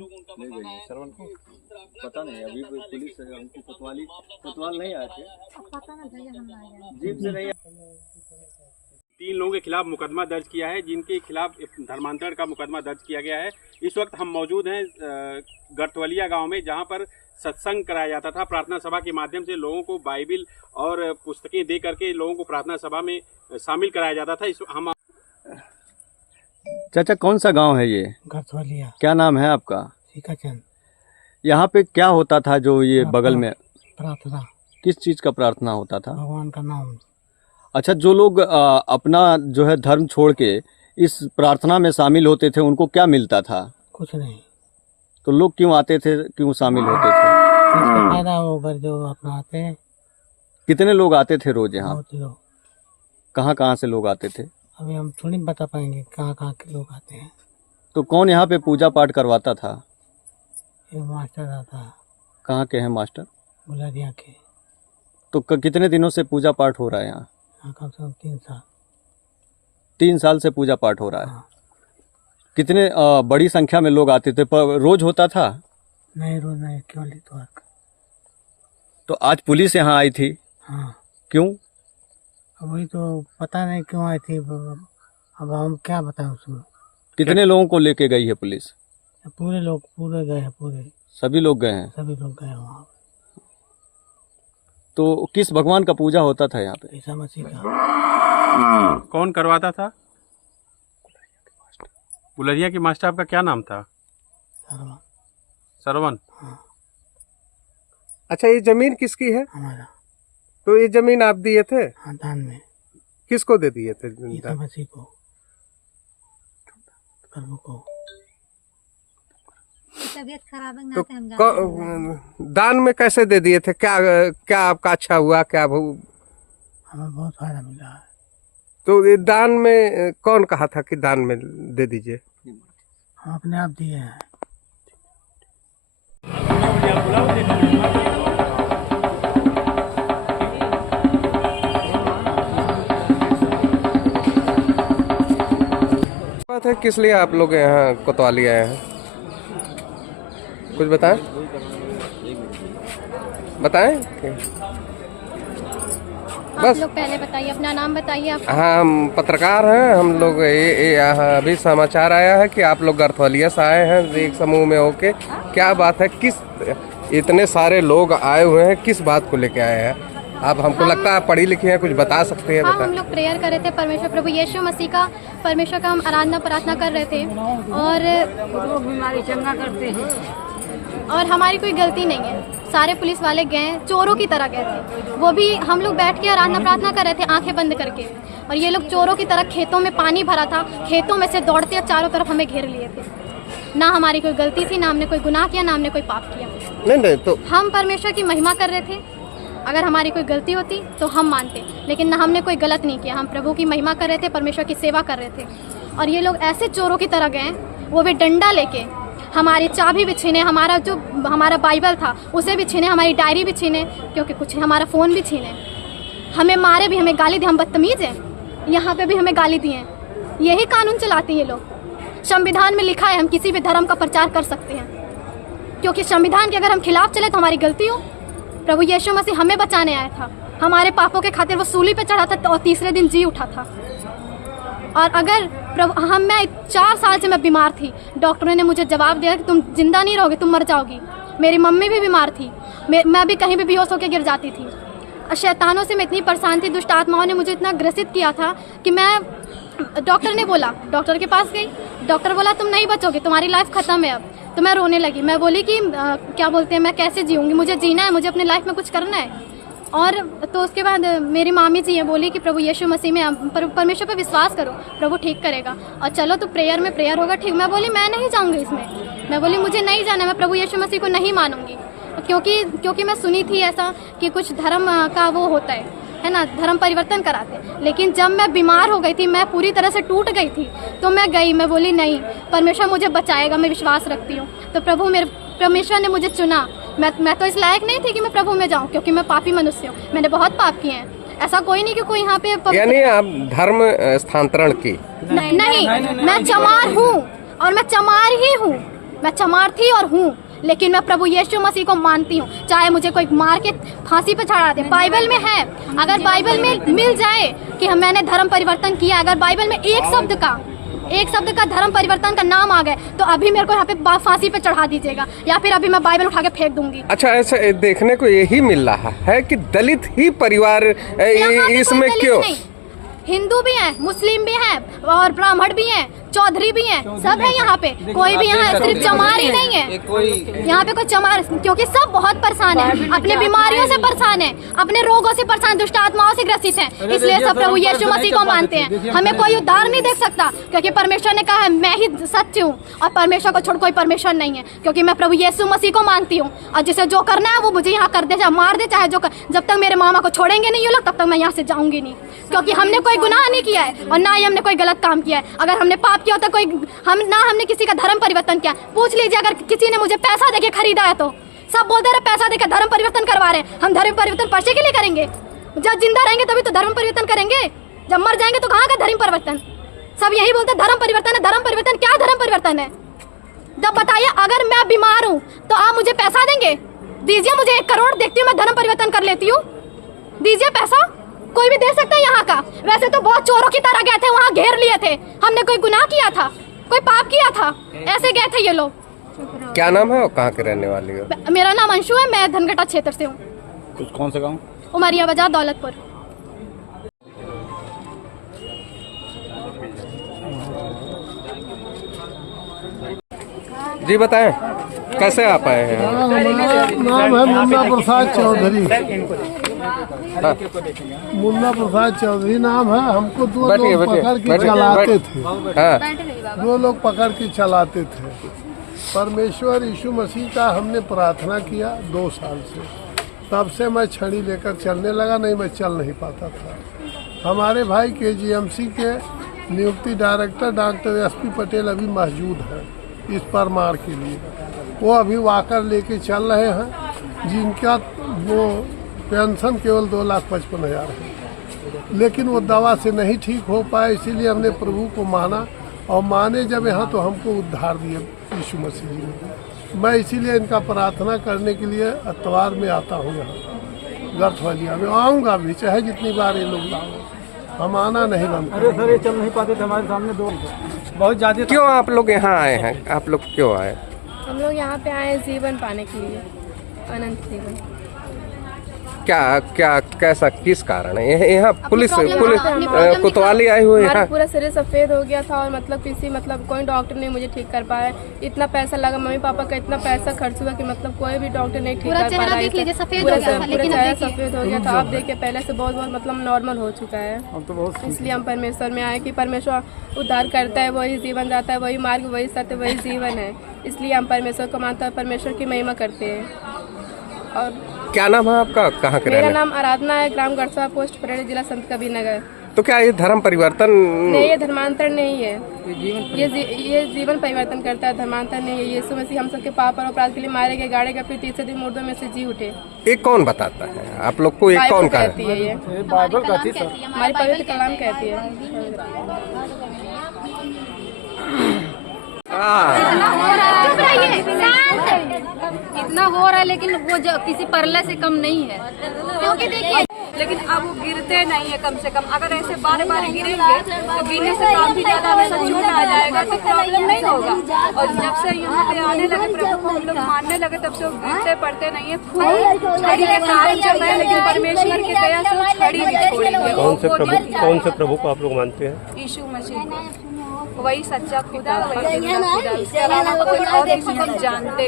ले गई श्रवण को पता नहीं, अभी पुलिस हमको कोतवाल नहीं आए थे, पता नहीं भैया, हम आए जीप से नहीं। 3 लोगों के खिलाफ मुकदमा दर्ज किया है, जिनके खिलाफ धर्मांतरण का मुकदमा दर्ज किया गया है। इस वक्त हम मौजूद हैं गरतवलिया गांव में, जहां पर सत्संग कराया जाता था। प्रार्थना सभा के माध्यम से लोगों को बाइबिल और पुस्तकें दे करके लोगों को प्रार्थना सभा में शामिल कराया जाता था। हम चाचा कौन सा गांव है ये? गरतवलिया। क्या नाम है आपका? सीकाचंद। यहाँ पे क्या होता था जो ये बगल में? प्रार्थना। किस चीज़ का प्रार्थना होता था? भगवान का नाम। अच्छा, जो लोग अपना जो है धर्म छोड़ के इस प्रार्थना में शामिल होते थे, उनको क्या मिलता था? कुछ नहीं। तो लोग क्यों आते थे, क्यों शामिल होते थे? फायदा होकर जो अपना आते हैं। कितने लोग आते थे रोज यहाँ? बहुत लोग। कहाँ कहाँ से लोग आते थे? अभी हम थोड़ी बता पाएंगे कहाँ कहाँ के लोग आते हैं। तो कौन यहाँ पे पूजा पाठ करवाता था? एक मास्टर आता है। कहाँ के हैं मास्टर? बुलारिया के। तो कितने दिनों से पूजा पाठ हो रहा है यहाँ? कम से कम 3 साल। 3 साल से पूजा पाठ हो रहा है। हाँ। कितने बड़ी संख्या में लोग आते थे? पर रोज होता था? नहीं, रोज नहीं, केवल इतवार। तो आज पुलिस यहाँ आई थी? हाँ। क्यों? अब वही तो पता नहीं क्यों आई थी। अब हम क्या बताएं उसमें। कितने लोगों को लेके गई है पुलिस? पूरे लोग पूरे गए हैं, पूरे सभी लोग गए हैं? सभी लोग गए वहाँ। तो किस भगवान का पूजा होता था यहाँ पे? ईसा मसीह का। कौन करवाता था? बुलरिया के मास्टर। आपका क्या नाम था? सरवन। हाँ। अच्छा, ये जमीन किसकी है? हमारा। तो ये जमीन आप दिए थे? हाँ, दान में। किसको दे दिए थे? ईसा मसीह को, प्रभु को। तबीयत खराब है तो हम जाते हैं। दान में कैसे दे दिए थे? क्या क्या आपका अच्छा हुआ? क्या हमें बहुत फायदा मिला है। तो ये दान में कौन कहा था कि दान में दे दीजिए? हम अपने आप दिए हैं। बात है, किस लिए आप लोग यहाँ कोतवाली आए हैं? कुछ बताएं। आप लोग पहले बताइए, अपना नाम बताइए। आप? हाँ, हम पत्रकार हैं। हम लोग यहाँ अभी समाचार आया है कि आप लोग गरतवलिया से आए हैं एक समूह में होके। क्या बात है? किस इतने सारे लोग आए हुए हैं, किस बात को लेके आए हैं आप? हमको लगता है पढ़ी लिखी हैं, कुछ बता सकते हैं? हाँ, हम लोग प्रेयर कर रहे थे। परमेश्वर प्रभु यीशु मसीह का, परमेश्वर का हम आराधना प्रार्थना कर रहे थे। और बीमारी चंगा करते हैं। और हमारी कोई गलती नहीं है। सारे पुलिस वाले गए, चोरों की तरह गए थे। वो भी हम लोग बैठ के आराधना प्रार्थना कर रहे थे आंखें बंद करके, और ये लोग चोरों की तरह, खेतों में पानी भरा था, खेतों में से दौड़ते चारों तरफ हमें घेर लिए थे। ना हमारी कोई गलती थी, ना हमने कोई गुनाह किया, ना हमने कोई पाप किया। नहीं, तो हम परमेश्वर की महिमा कर रहे थे। अगर हमारी कोई गलती होती तो हम मानते, लेकिन ना, हमने कोई गलत नहीं किया। हम प्रभु की महिमा कर रहे थे, परमेश्वर की सेवा कर रहे थे। और ये लोग ऐसे चोरों की तरह गए, वो भी डंडा लेके। हमारी चाबी भी छीने, हमारा बाइबल था उसे भी छीने, हमारी डायरी भी छीने, क्योंकि कुछ हमारा फ़ोन भी छीने। हमें मारे भी, हमें गाली दी। हम बदतमीज़ हैं, यहाँ पे भी हमें गाली दी हैं। यही कानून चलाते हैं ये लोग। संविधान में लिखा है हम किसी भी धर्म का प्रचार कर सकते हैं, क्योंकि संविधान के अगर हम खिलाफ चले तो हमारी गलती हो। प्रभु यीशु मसीह हमें बचाने आया था। हमारे पापों के खातिर वो सूली पे चढ़ा था और तीसरे दिन जी उठा था। और अगर मैं 4 साल से मैं बीमार थी। डॉक्टरों ने मुझे जवाब दिया कि तुम जिंदा नहीं रहोगे, तुम मर जाओगी। मेरी मम्मी भी बीमार थी, मैं भी कहीं भी बेहोश होकर गिर जाती थी। शैतानों से मैं इतनी परेशान थी, दुष्ट आत्माओं ने मुझे इतना ग्रसित किया था कि डॉक्टर ने बोला, डॉक्टर के पास गई, डॉक्टर बोला तुम नहीं बचोगे, तुम्हारी लाइफ खत्म है अब। तो मैं रोने लगी। मैं बोली कि क्या बोलते हैं, मैं कैसे जीऊँगी, मुझे जीना है, मुझे अपने लाइफ में कुछ करना है। और तो उसके बाद मेरी मामी जी ये बोली कि प्रभु यीशु मसीह में, परमेश्वर पर विश्वास करो, प्रभु ठीक करेगा, और चलो तो प्रेयर में प्रेयर होगा ठीक। मैं बोली मैं नहीं जाऊँगी इसमें। मैं बोली मुझे नहीं जाना, मैं प्रभु यीशु मसीह को नहीं मानूंगी, क्योंकि मैं सुनी थी ऐसा कि कुछ धर्म का वो होता है ना, धर्म परिवर्तन कराते। लेकिन जब मैं बीमार हो गई थी, मैं पूरी तरह से टूट गई थी, तो मैं गई। मैं बोली नहीं, परमेश्वर मुझे बचाएगा, मैं विश्वास रखती हूँ। तो परमेश्वर ने मुझे चुना। मैं तो इस लायक नहीं थी कि मैं प्रभु में जाऊँ, क्योंकि मैं पापी मनुष्य हूँ, मैंने बहुत पाप किए हैं। ऐसा कोई नहीं कि कोई यहाँ पे यानी आप धर्म स्थानांतरण की? नहीं, मैं चमार हूँ, और मैं चमार ही हूँ। मैं चमार थी और हूँ, लेकिन मैं प्रभु यीशु मसीह को मानती हूँ। चाहे मुझे कोई मार के फांसी पे चढ़ा दे, बाइबल में है। अगर बाइबल में मिल जाए कि मैंने धर्म परिवर्तन किया, अगर बाइबल में एक शब्द का धर्म परिवर्तन का नाम आ गए, तो अभी मेरे को यहाँ पे फांसी पे चढ़ा दीजिएगा, या फिर अभी मैं बाइबल उठा के फेंक दूंगी। अच्छा, ऐसे देखने को यही मिल रहा है कि दलित ही परिवार इसमें क्यों? हिंदू भी हैं, मुस्लिम भी हैं, और ब्राह्मण भी हैं, चौधरी भी हैं, सब है यहाँ पे। कोई भी यहाँ सिर्फ चमार ही नहीं है यहाँ पे, कोई चमार, क्योंकि सब बहुत परेशान है, अपने बीमारियों से परेशान है, अपने रोगों से परेशान, दुष्ट आत्माओं से ग्रसित है, इसलिए सब प्रभु यीशु मसीह को मानते हैं। हमें कोई उद्धार नहीं देख सकता, क्योंकि परमेश्वर ने कहा है मैं ही सत्य हूँ, और परमेश्वर को छोड़ कोई परमेश्वर नहीं है, क्योंकि मैं प्रभु यीशु मसीह को मानती हूँ। और जिसे जो करना है वो मुझे यहाँ कर दे, चाहे मार दे, चाहे जब तक मेरे मामा को छोड़ेंगे नहीं ये लोग, तब तक मैं यहाँ से जाऊंगी नहीं, क्योंकि हमने कोई गुनाह नहीं किया है और ना ही हमने कोई गलत काम किया है। अगर हमने पाप किया होता कोई हमने किसी का धर्म परिवर्तन किया, पूछ लीजिए, अगर किसी ने मुझे पैसा देके खरीदा है तो सब बोलते रहे पैसा देकर धर्म परिवर्तन करवा रहे हैं। हम धर्म परिवर्तन पैसे के लिए करेंगे? जब जिंदा रहेंगे तभी तो धर्म परिवर्तन करेंगे, जब मर जाएंगे तो कहाँ का धर्म परिवर्तन? सब यही बोलते धर्म परिवर्तन है, धर्म परिवर्तन। क्या धर्म परिवर्तन है? जब बताइए, अगर मैं बीमार हूँ तो आप मुझे पैसा देंगे? दीजिए, मुझे 1 करोड़, देखती हूँ मैं धर्म परिवर्तन कर लेती हूँ, दीजिए पैसा। कोई भी दे सकता है यहाँ का। वैसे तो बहुत चोरों की तरह गए थे, वहाँ घेर लिए थे, हमने कोई गुनाह किया था, कोई पाप किया था, ऐसे गए थे ये लोग। क्या नाम है और कहाँ के रहने वाली हो? मेरा नाम अंशु है, मैं धनघटा क्षेत्र से हूँ। कौन सा गाँव? उमरिया बाजार, दौलतपुर। जी बताएं, कैसे आप आए हैं? नाम है मुन्ना प्रसाद चौधरी। मुन्ना प्रसाद चौधरी नाम है। हमको दो लोग पकड़ के चलाते थे। दो लोग पकड़ के चलाते थे। परमेश्वर यीशु मसीह का हमने प्रार्थना किया 2 साल से, तब से मैं छड़ी लेकर चलने लगा, नहीं मैं चल नहीं पाता था। हमारे भाई KGMC के नियुक्ति डायरेक्टर डॉक्टर SP पटेल अभी मौजूद हैं इस परमार के लिए। वो अभी वाकर लेके चल रहे हैं, जिनका वो पेंशन केवल 2,55,000 है, लेकिन वो दवा से नहीं ठीक हो पाए, इसीलिए हमने प्रभु को माना, और माने जब यहाँ तो हमको उद्धार दिए यीशु मसीह जी ने। मैं इसीलिए इनका प्रार्थना करने के लिए अतवार में आता हूँ, यहाँ गर्तवलिया में आऊँगा भी, चाहे जितनी बार ये लोग लाओ, हम आना नहीं बनता। अरे सर, ये चल नहीं पाते थे, हमारे सामने दो बहुत ज्यादा। क्यों आप लोग यहाँ आए हैं? आप लोग क्यों आए? हम लोग यहाँ पे आए हैं जीवन पाने के लिए, अनंत जीवन। क्या कैसा, किस कारण है यहाँ पुलिस कोतवाली आई हुई है? पूरा शरीर सफेद हो गया था, और मतलब कोई डॉक्टर नहीं मुझे ठीक कर पाया। इतना पैसा लगा, मम्मी पापा का इतना पैसा खर्च हुआ कि मतलब कोई भी डॉक्टर नहीं ठीक कर पा रहा है। पूरा चेहरा सफेद हो गया था। अब देखिए पहले से बहुत मतलब नॉर्मल हो चुका है। इसलिए हम परमेश्वर में आए कि परमेश्वर उद्धार करता है, वही जीवन जाता है, वही मार्ग, वही सत्य, वही जीवन है। इसलिए हम परमेश्वर को मानते हैं, परमेश्वर की महिमा करते हैं। और क्या नाम है आपका? कहाँ के? मेरा नाम आराधना है, ग्राम गढ़सवा, पोस्ट परेड, जिला संत कबीर नगर। तो क्या ये धर्म परिवर्तन नहीं, ये धर्मांतर नहीं है, ये जीवन परिवर्तन करता है, धर्मांतर नहीं है। यीशु मसीह हम सबके पाप और अपराध के लिए मारे गए, गाड़े गए, फिर तीसरे दिन मुर्दों में से जी उठे। ये कौन बताता है आप लोग को? ये कौन कहती है? ये बाइबल कहती है, हमारी पवित्र कलाम कहती है। इतना हो रहा है, लेकिन वो किसी परले से कम नहीं है, क्योंकि देखिए, लेकिन अब वो गिरते नहीं है। कम से कम अगर ऐसे बार बार गिरेंगे तो गिरने से काफी ज्यादा वैसा चोट आ जाएगा, तो प्रॉब्लम नहीं होगा। और जब से यहाँ पे आने लगे, प्रभु को हम लोग मानने लगे, तब से वो गिरते पड़ते नहीं है। खूब छड़ी के कारण चल रहे हैं, लेकिन परमेश्वर की दया से वो छड़ी नहीं छोड़ेंगे। कौन से प्रभु को आप लोग मानते हैं? यीशु मसीह, वही सच्चा खुदा, वही जिंदा खुदा, इसके अलावा कोई और किसी को जानते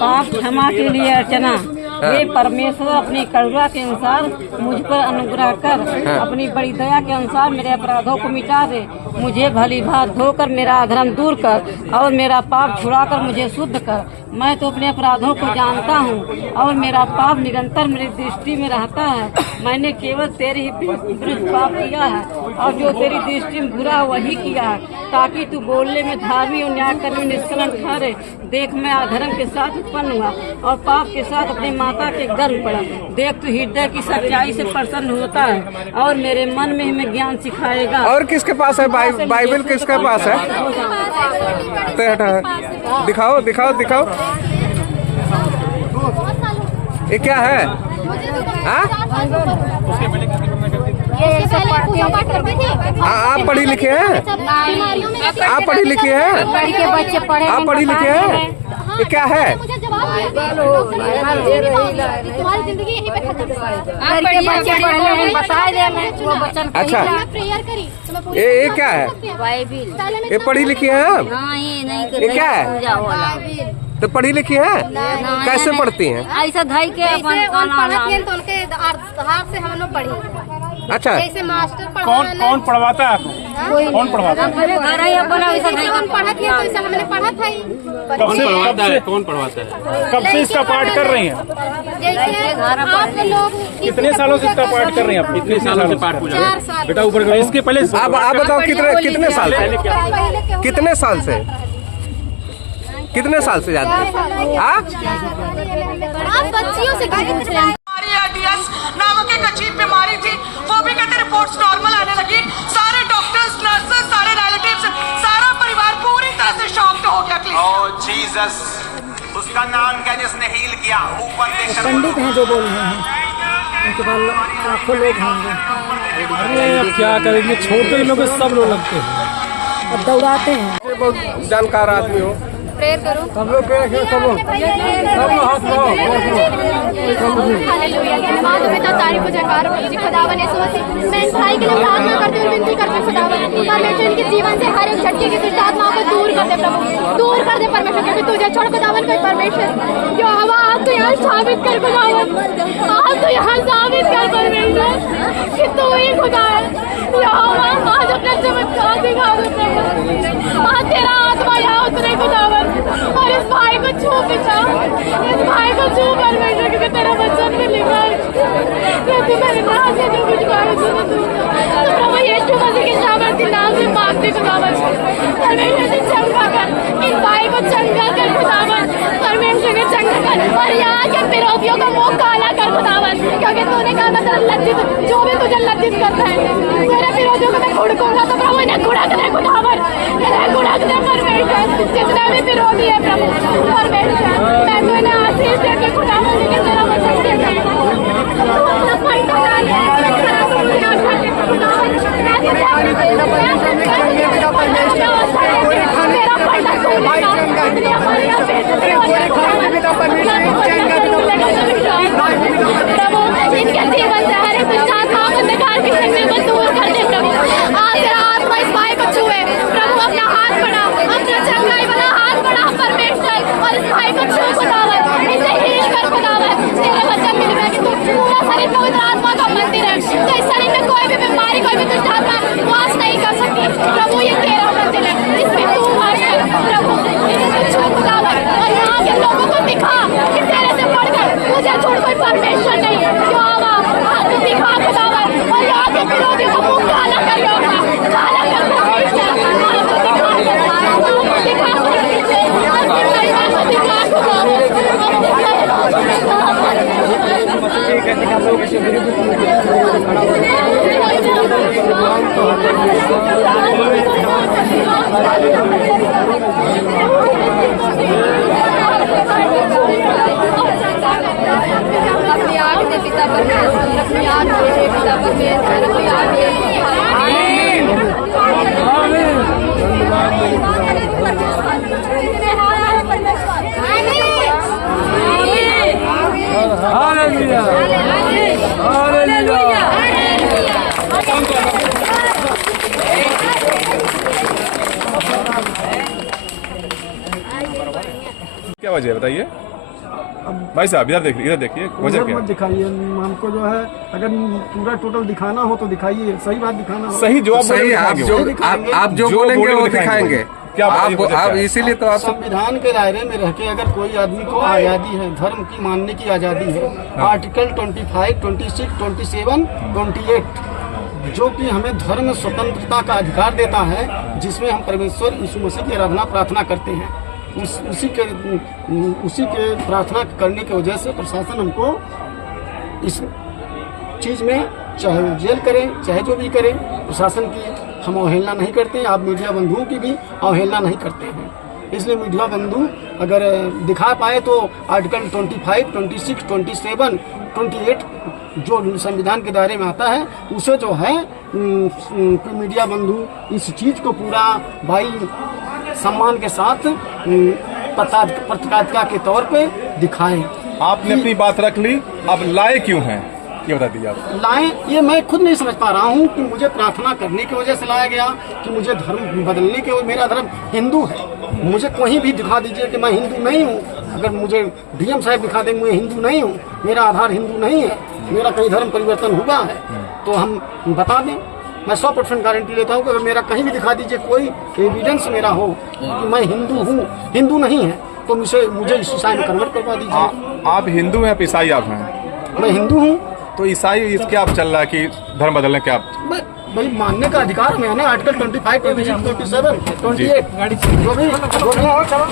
पाप क्षमा के लिए अर्चना। हे परमेश्वर, अपनी करुणा के अनुसार मुझ पर अनुग्रह कर, अपनी बड़ी दया के अनुसार मेरे अपराधों को मिटा दे, मुझे भली भांति धोकर मेरा अधर्म दूर कर, और मेरा पाप छुड़ाकर मुझे शुद्ध कर। मैं तो अपने अपराधों को जानता हूँ, और मेरा पाप निरंतर मेरी दृष्टि में रहता है। मैंने केवल तेरे ही विरुद्ध पाप किया है, और जो तेरी दृष्टि में बुरा वही किया है, ताकि तू बोलने में धार्मिक और न्याय करने में निष्कलंक ठहरे। देख, मैं अधर्म के साथ उत्पन्न हुआ, और पाप के साथ अपने माता के गर्व पड़ा। देख तो हृदय की सच्चाई से प्रसन्न होता है और मेरे मन में हमें ज्ञान सिखाएगा। और किसके पास है बाइबल किसके पास है? दिखाओ दिखाओ दिखाओ। ये क्या है? आप पढ़ी लिखे हैं? आप पढ़ी लिखे हैं? आप पढ़ी लिखे हैं? ये क्या है? तुम्हारी जिंदगी यहीं पे खत्म। अच्छा, ये क्या है? ये पढ़ी लिखी है आप? ये क्या है? तो पढ़ी लिखी है? कैसे पढ़ती हैं? ऐसा धाई के तो उनके हाथ से हम लोग पढ़ी। अच्छा, जैसे मास्टर कौन पढ़वाता है आपको? कौन पढ़वाता है? पढ़ा किया तो ऐसा हमने पढ़ा था ही। कौन पढ़वाता है? कब से इसका पाठ कर रही हैं? आप लोग कितने सालों से इसका पाठ कर रही हैं आप? कितने सालों से पाठ पूजा? 4 साल। बेटा ऊपर करो। इसके पहले आप बताओ कितने साल से? कितने साल से? कितने साल से जानते हैं? आप बच्चियों से ARDS नामक एक अजीब बीमारी थी, वो भी कहते रिपोर्ट्स नॉर्मल आने लगी। सारे डॉक्टर्स, नर्सेस, सारे रिलेटिव्स, सारा परिवार पूरी तरह से शॉक्ड हो गया। ओह जीसस, उसका नाम क्या जिसने हील किया? ऊपर पंडित हैं जो बोल रहे हैं, उनके पास लाखों लोग होंगे। अरे अब क्या करेंगे, छोटे लोग सब लोग लगते हैं अब दौड़ाते हैं। बहुत जानकार आदमी हो। प्रेयर करो। सब लोग तारीफ जयकार खुदावन यीशु मसीह। मैं इस भाई के लिए प्रार्थना करती हूँ, विनती करती हूँ खुदावन परमेश्वर इनके जीवन से हर एक झटके की दुष्ट आत्माओं को दूर कर दे प्रभु, दूर कर दे परमेश्वर, क्योंकि तुझे छोड़ खुदावन कोई परमेश्वर जो हवा आज तो यहाँ साबित कर खुदावन, आज तो यहाँ साबित कर परमेश्वर कि तू ही खुदा है। आज अपना चमत्कार दिखा दो प्रभु, आज तेरा आत्मा यहाँ उतरे खुदावन और इस भाई को छू पिता, इस भाई को छू परमेश्वर, क्योंकि तेरा वचन में लिखा है यदि मेरे नाम से जो कुछ करो तो प्रभु यीशु मसीह के सामर्थ्य नाम से मांगते खुदावन परमेश्वर से चंगा कर, इस भाई को चंगा कर खुदावन परमेश्वर ने चंगा कर, और यहाँ के विरोधियों का मुंह काला कर खुदावन, क्योंकि तूने कहा मैं तेरा लज्जित, जो भी तुझे लज्जित करता है मेरे विरोधियों को मैं घुड़कूंगा, तो प्रभु इन्हें घुड़क दे खुदावन, इन्हें घुड़क दे परमेश्वर, जितने भी विरोधी है प्रभु परमेश्वर, मैं तो इन्हें आशीष देके खुदावन लेके तेरा वचन देता इनके जीवन से हर एक अंधकार की शक्ति को दूर कर दे प्रभु। आज तेरा आत्मा इस भाई को छुए प्रभु, अपना हाथ बढ़ा, अपना चंगाई वाला हाथ बढ़ा परमेश्वर, और इस भाई को छू खुदावन, इसे हील कर खुदावन। तेरे वचन में लिखा है कि तू पूरा शरीर पवित्र आत्मा का मंदिर है, तो इस शरीर में कोई भी बीमारी, कोई भी दुष्ट आत्मा वास नहीं कर सकती प्रभु, ये तेरा मंदिर है, इसमें तू वास कर प्रभु, इसे छू खुदावन, और यहाँ के लोगों को दिखा कि तेरे से बढ़कर तुझे छोड़ कोई परमेश्वर नहीं है, जो आवा हाथ दिखा खुदावन, और यहाँ के विरोधियों का मुंह काला कर काला कर परमेश्वर, अपनी आग दे पिता परमेश्वर, अपनी आग दे पिता परमेश्वर, अपनी आग दे क्या वजह है बताइए भाई साहब? इधर देखिए वजह क्या है? दिखाइए हमको, जो है अगर पूरा टोटल दिखाना हो तो दिखाइए, सही बात दिखाना हो। सही जो सही आप जो बोलेंगे वो दिखाएंगे। क्या आप इसीलिए तो आप संविधान के दायरे में रह के अगर कोई आदमी को आज़ादी है, धर्म की मानने की आज़ादी है, आर्टिकल 25, 26, 27, 28 जो कि हमें धर्म स्वतंत्रता का अधिकार देता है, जिसमें हम परमेश्वर यीशु मसीह की आराधना प्रार्थना करते हैं। उसी के प्रार्थना करने की वजह से प्रशासन हमको इस चीज़ में, चाहे वो जेल करें चाहे जो भी करें, प्रशासन की हम अवहेलना नहीं करते हैं। आप मीडिया बंधुओं की भी अवहेलना नहीं करते हैं। इसलिए मीडिया बंधु अगर दिखा पाए तो आर्टिकल 25, 26, 27, 28 जो संविधान के दायरे में आता है उसे जो है मीडिया बंधु इस चीज़ को पूरा भाई सम्मान के साथ पत्रकारिता के तौर पे दिखाएं। आपने अपनी बात रख ली, अब लाए क्यों हैं ये बता दीजिए आप। लाए ये मैं खुद नहीं समझ पा रहा हूँ कि मुझे प्रार्थना करने की वजह से लाया गया कि मुझे धर्म बदलने के, मेरा धर्म हिंदू है। मुझे कहीं भी दिखा दीजिए कि मैं हिंदू नहीं हूँ। अगर मुझे डीएम साहब दिखा देंगे मैं हिंदू नहीं हूँ, मेरा आधार हिंदू नहीं है, मेरा कहीं धर्म परिवर्तन हुआ है तो हम बता दें। मैं 100% गारंटी लेता हूँ कि अगर मेरा कहीं भी दिखा दीजिए कोई एविडेंस मेरा हो कि मैं हिंदू हूँ, हिंदू नहीं है, तो मुझे ईसाई में कन्वर्ट करवा दीजिए। आप हिंदू हैं, ईसाई आप हैं? मैं हिंदू हूँ। तो ईसाई इसके आप चल रहा है कि धर्म बदलने के आप भाई मानने का अधिकार मैंने आर्टिकल 25, 26, 27, 28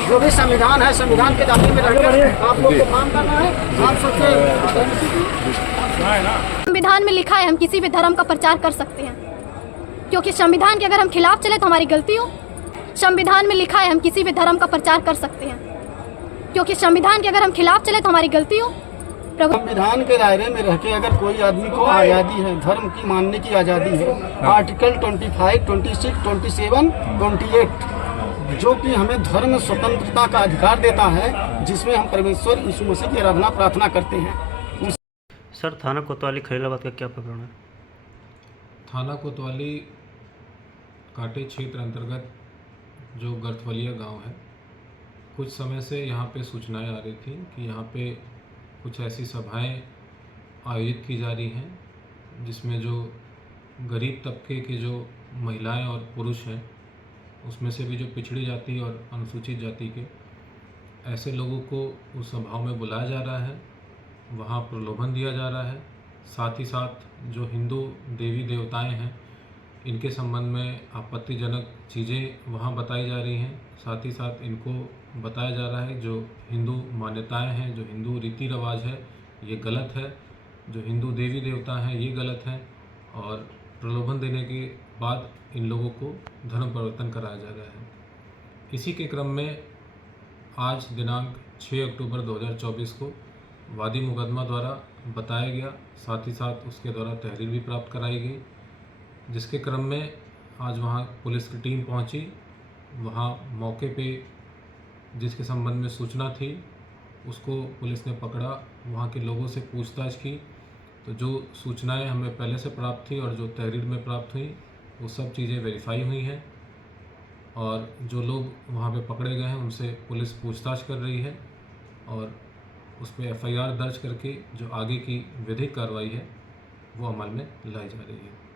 जो भी संविधान है, संविधान के दायरे में रहकर आप लोग को काम करना है। आप सबसे संविधान में लिखा है हम किसी भी धर्म का प्रचार कर सकते हैं, क्योंकि संविधान के अगर हम खिलाफ चले तो हमारी गलती हो। संविधान में लिखा है हम किसी भी धर्म का प्रचार कर सकते हैं, क्योंकि संविधान के अगर हम खिलाफ चले तो हमारी गलती हो। संविधान के दायरे में रह के अगर कोई आदमी को आज़ादी है, धर्म की मानने की आज़ादी है, आर्टिकल 25, 26, 27, 28 जो कि हमें धर्म स्वतंत्रता का अधिकार देता है, जिसमें हम परमेश्वर यीशु मसीह की आराधना प्रार्थना करते हैं। सर, थाना कोतवाली खलीलाबाद का क्या प्रकरण है? थाना कोतवाली कांटे क्षेत्र अंतर्गत जो गर्थवलिया गांव है, कुछ समय से यहाँ पे सूचनाएं आ रही थी कि यहाँ पे कुछ ऐसी सभाएं आयोजित की जा रही हैं जिसमें जो गरीब तबके के जो महिलाएं और पुरुष हैं, उसमें से भी जो पिछड़ी जाति और अनुसूचित जाति के ऐसे लोगों को उस सभाओं में बुलाया जा रहा है, वहाँ प्रलोभन दिया जा रहा है। साथ ही साथ जो हिंदू देवी देवताएं हैं, इनके संबंध में आपत्तिजनक चीज़ें वहाँ बताई जा रही हैं। साथ ही साथ इनको बताया जा रहा है जो हिंदू मान्यताएं हैं, जो हिंदू रीति रिवाज है, ये गलत है, जो हिंदू देवी देवता हैं ये गलत है, और प्रलोभन देने के बाद इन लोगों को धर्म परिवर्तन कराया जा रहा है। इसी के क्रम में आज दिनांक 6 अक्टूबर 2024 को वादी मुकदमा द्वारा बताया गया, साथ ही साथ उसके द्वारा तहरीर भी प्राप्त कराई गई, जिसके क्रम में आज वहाँ पुलिस की टीम पहुँची। वहाँ मौके पे जिसके संबंध में सूचना थी उसको पुलिस ने पकड़ा, वहाँ के लोगों से पूछताछ की, तो जो सूचनाएं हमें पहले से प्राप्त थी और जो तहरीर में प्राप्त हुई वो सब चीज़ें वेरीफाई हुई हैं, और जो लोग वहाँ पे पकड़े गए हैं उनसे पुलिस पूछताछ कर रही है और उस पर FIR दर्ज करके जो आगे की विधिक कार्रवाई है वो अमल में लाई जा रही है।